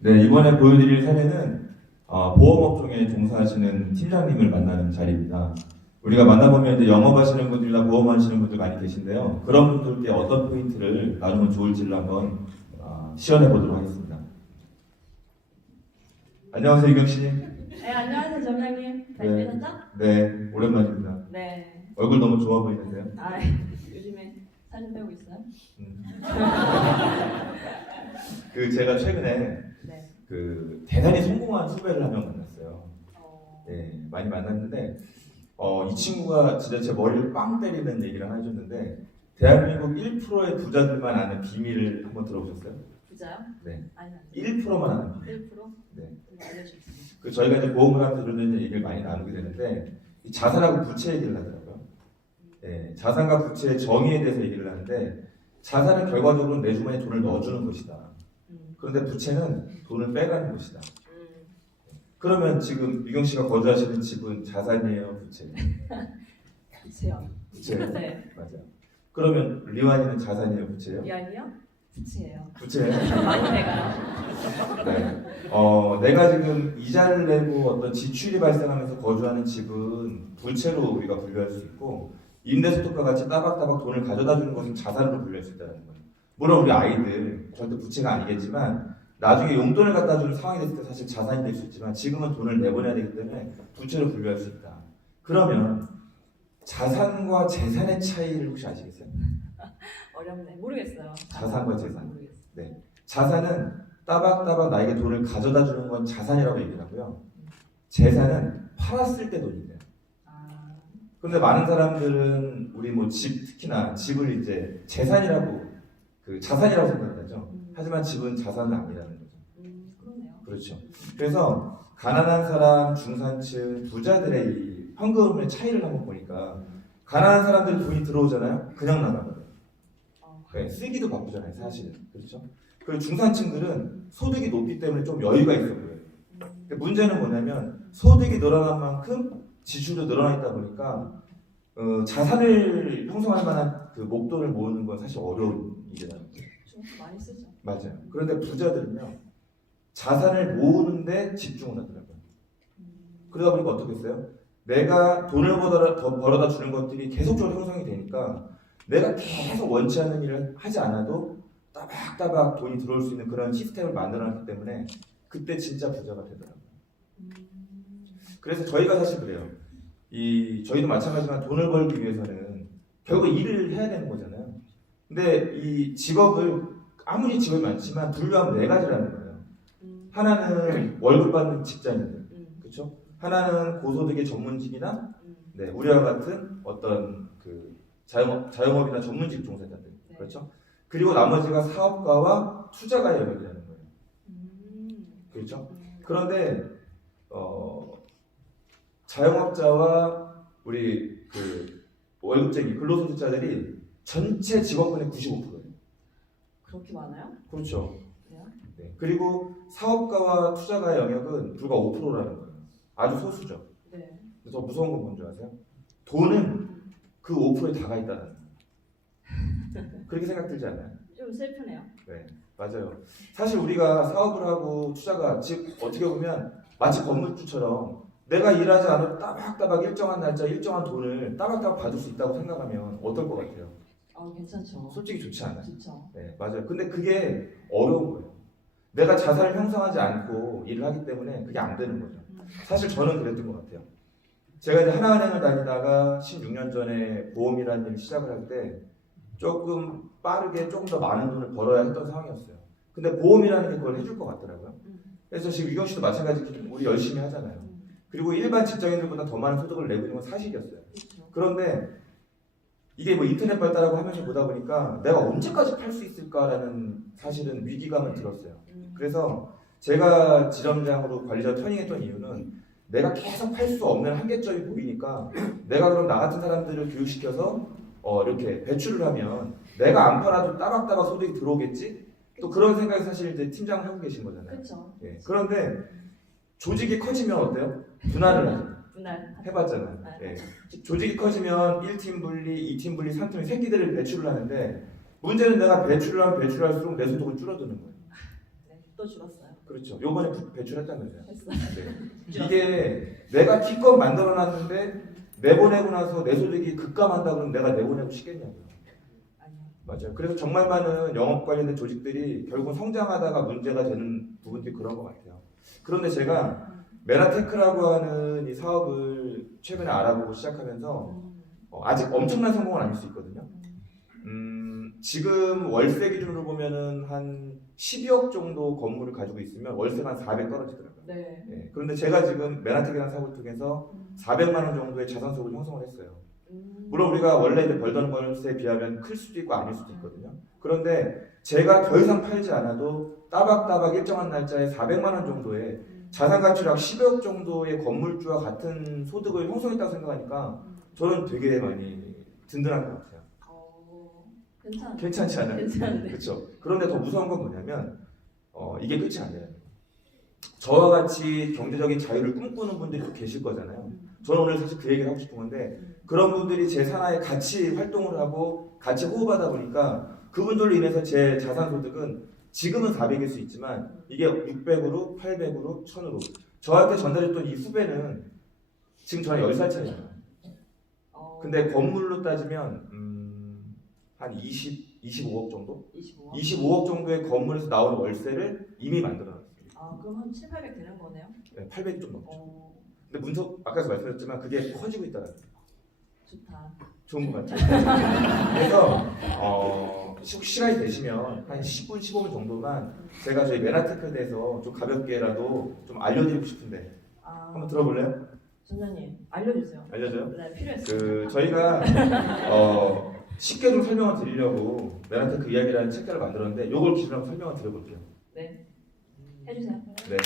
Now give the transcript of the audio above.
네, 이번에 보여드릴 사례는 보험업종에 종사하시는 팀장님을 만나는 자리입니다. 우리가 만나보면 이제 영업하시는 분들이나 보험하시는 분들 많이 계신데요. 그런 분들께 어떤 포인트를 나누면 좋을지를 한번 시연해 보도록 하겠습니다. 안녕하세요, 이경 씨. 네, 안녕하세요, 점장님. 잘 네. 지내셨죠? 네, 오랜만입니다. 네. 얼굴 너무 좋아 보이는데요. 아, 요즘에 살좀 빼고 있어요? 제가 최근에 네. 대단히 성공한 후배를 한 명 만났어요. 어, 네, 많이 만났는데 이 친구가 진짜 제 머리를 빵 때리는 얘기를 하나 해줬는데 대한민국 1%의 부자들만 아는 비밀을 한번 들어보셨어요? 부자요? 네. 아니, 1%만 아는 비밀. 1%? 네. 좀 알려주세요. 저희가 이제 보험을 하면서 이런 얘기를 많이 나누게 되는데 이 자산하고 부채 얘기를 하더라고요. 네, 자산과 부채의 정의에 대해서 얘기를 하는데 자산은 결과적으로 내 주머니에 돈을 넣어주는 것이다. 그런데 부채는 돈을 빼가는 것이다. 그러면 지금 유경 씨가 거주하시는 집은 자산이에요, 부채예요? 부채요. 부채예요. 네. 맞아요. 그러면 리완이는 자산이에요, 부채예요? 미안이요? 부채예요. 부채예요. 많이 내가요. 네. 내가 지금 이자를 내고 어떤 지출이 발생하면서 거주하는 집은 부채로 우리가 분류할 수 있고 임대소득과 같이 따박따박 돈을 가져다 주는 것은 자산으로 분류할 수 있다는 거예요. 물론 우리 아이들 절대 부채가 아니겠지만 나중에 용돈을 갖다 주는 상황이 됐을 때 사실 자산이 될 수 있지만 지금은 돈을 내보내야 되기 때문에 부채로 분류할 수 있다. 그러면 자산과 재산의 차이를 혹시 아시겠어요? 어렵네. 모르겠어요. 자산과 재산. 모르겠어요. 네. 자산은 따박따박 나에게 돈을 가져다 주는 건 자산이라고 얘기를 하고요. 재산은 팔았을 때 돈이 돼요. 아, 그런데 많은 사람들은 우리 뭐 집, 특히나 집을 이제 재산이라고 자산이라고 생각하죠. 하지만 집은 자산은 아니라는 거죠. 그러네요. 그렇죠. 그래서 가난한 사람, 중산층, 부자들의 이 현금의 차이를 한번 보니까 가난한 사람들이 돈이 들어오잖아요. 그냥 나가거든요. 네, 쓰기도 바쁘잖아요, 사실은. 그렇죠? 그리고 중산층들은 소득이 높기 때문에 좀 여유가 있어 보여요. 근데 문제는 뭐냐면 소득이 늘어난 만큼 지출도 늘어나 있다 보니까 자산을 형성할 만한 그 목돈을 모으는 건 사실 어려운 일이라는 거예요. 좀 많이 쓰죠. 맞아요. 그런데 부자들은요, 자산을 모으는데 집중을 하더라고요. 그러다 보니까 어떻게 했어요? 내가 돈을 더 벌어다 주는 것들이 계속적으로 형성이 되니까 내가 계속 원치 않는 일을 하지 않아도 따박따박 돈이 들어올 수 있는 그런 시스템을 만들어놨기 때문에 그때 진짜 부자가 되더라고요. 그래서 저희가 사실 그래요. 저희도 마찬가지지만 돈을 벌기 위해서는 결국 일을 해야 되는 거잖아요. 근데 이 직업을 아무리 직업이 많지만 분류하면 네 가지라는 거예요. 하나는 월급 받는 직장인들, 그렇죠? 하나는 고소득의 전문직이나 네, 우리와 같은 어떤 자영업이나 전문직 종사자들, 네. 그렇죠? 그리고 나머지가 사업가와 투자가의 영역이라는 거예요. 그렇죠? 그런데 자영업자와 우리 월급쟁이 근로소득자들이 전체 직업군의 95%예요. 그렇게 많아요? 그렇죠. 그래요? 네. 그리고 사업가와 투자가의 영역은 불과 5%라는 거예요. 아주 소수죠. 네. 더 무서운 건 뭔지 아세요? 돈은 그 5%에 다가 있다는 거예요. 그렇게 생각 들지 않나요? 좀 슬프네요. 네, 맞아요. 사실 우리가 사업을 하고 투자가 즉 어떻게 보면 마치 건물주처럼 내가 일하지 않아도 따박따박 일정한 날짜 일정한 돈을 따박따박 받을 수 있다고 생각하면 어떨 것 같아요? 괜찮죠. 솔직히 좋지 않아요? 좋죠. 네, 맞아요. 근데 그게 어려운 거예요. 내가 자산을 형성하지 않고 일을 하기 때문에 그게 안 되는 거죠. 사실 저는 그랬던 것 같아요. 제가 이제 하나은행을 다니다가 16년 전에 보험이라는 일을 시작을 할 때 조금 빠르게 조금 더 많은 돈을 벌어야 했던 상황이었어요. 근데 보험이라는 게 그걸 해줄 것 같더라고요. 그래서 지금 유경 씨도 마찬가지 우리 열심히 하잖아요. 그리고 일반 직장인들보다 더 많은 소득을 내고 있는 건 사실이었어요. 그렇죠. 그런데 이게 뭐 인터넷 발달하고 하면서 보다 보니까 내가 언제까지 팔 수 있을까라는 사실은 위기감을 들었어요. 그래서 제가 지점장으로 관리자 터닝했던 이유는 내가 계속 팔 수 없는 한계점이 보이니까 내가 그럼 나 같은 사람들을 교육시켜서 이렇게 배출을 하면 내가 안 팔아도 따박따박 소득이 들어오겠지? 또 그런 생각이 사실 이제 팀장을 하고 계신 거잖아요. 그렇죠. 예. 그런데 조직이 커지면 어때요? 분할을 하죠. 분할. 해봤잖아요. 예. 조직이 커지면 1팀 분리, 2팀 분리, 3팀 새끼들을 배출을 하는데 문제는 내가 배출을 하면 배출할수록 내 소득은 줄어드는 거예요. 또 줄었어요. 그렇죠. 요번에 배출했다면서요. 했어요. 네. 이게 내가 기껏 만들어놨는데 내보내고 나서 내 소득이 급감한다 그러면 내가 내보내고 싶겠냐고요. 아니요. 맞아요. 그래서 정말 많은 영업 관련된 조직들이 결국은 성장하다가 문제가 되는 부분들이 그런 것 같아요. 그런데 제가 메나테크라고 하는 이 사업을 최근에 알아보고 시작하면서 아직 엄청난 성공은 아닐 수 있거든요. 지금 월세 기준으로 보면은 한 12억 정도 건물을 가지고 있으면 월세가 한 400 떨어지더라고요. 네. 예, 그런데 제가 지금 메나텍이라는 사업을 통해서 400만 원 정도의 자산소득을 형성을 했어요. 물론 우리가 원래 이제 벌던 월세에 비하면 클 수도 있고 아닐 수도 있거든요. 그런데 제가 더 이상 팔지 않아도 따박따박 일정한 날짜에 400만 원 정도의 자산 가치로 약 10억 정도의 건물주와 같은 소득을 형성했다고 생각하니까 저는 되게 많이 든든한 것 같아요. 괜찮아요. 괜찮지 않아요? 괜찮은데. 그렇죠. 그런데 더 무서운 건 뭐냐면 이게 끝이 아니에요. 저와 같이 경제적인 자유를 꿈꾸는 분들이 또 계실 거잖아요. 저는 오늘 사실 그 얘기를 하고 싶은 건데 그런 분들이 제 산하에 같이 활동을 하고 같이 호흡하다 보니까 그분들로 인해서 제 자산 소득은 지금은 400일 수 있지만 이게 600으로 800으로 1000으로 저한테 전달했던 이 후배는 지금 저랑 10살 차이잖아요. 근데 건물로 따지면 한 25억 정도? 25억. 25억 정도의 건물에서 나오는 월세를 이미 만들어놨습니다. 그럼 한 7, 800 되는 거네요? 네, 800이 좀 넘죠. 근데 문서 아까도 말씀드렸지만 그게 커지고 있다는 거예요. 좋다. 좋은 것 같아요. 그래서 혹시 시간이 되시면 한 10분, 15분 정도만 제가 저희 메나테크에 대해서 좀 가볍게라도 좀 알려드리고 싶은데 한번 들어볼래요? 전장님 알려주세요. 알려줘요? 네, 필요했어요. 저희가 쉽게 좀 설명을 드리려고 메나테크 이야기라는 책자를 만들었는데 이걸 기준으로 설명을 드려볼게요. 네, 해주세요. 네.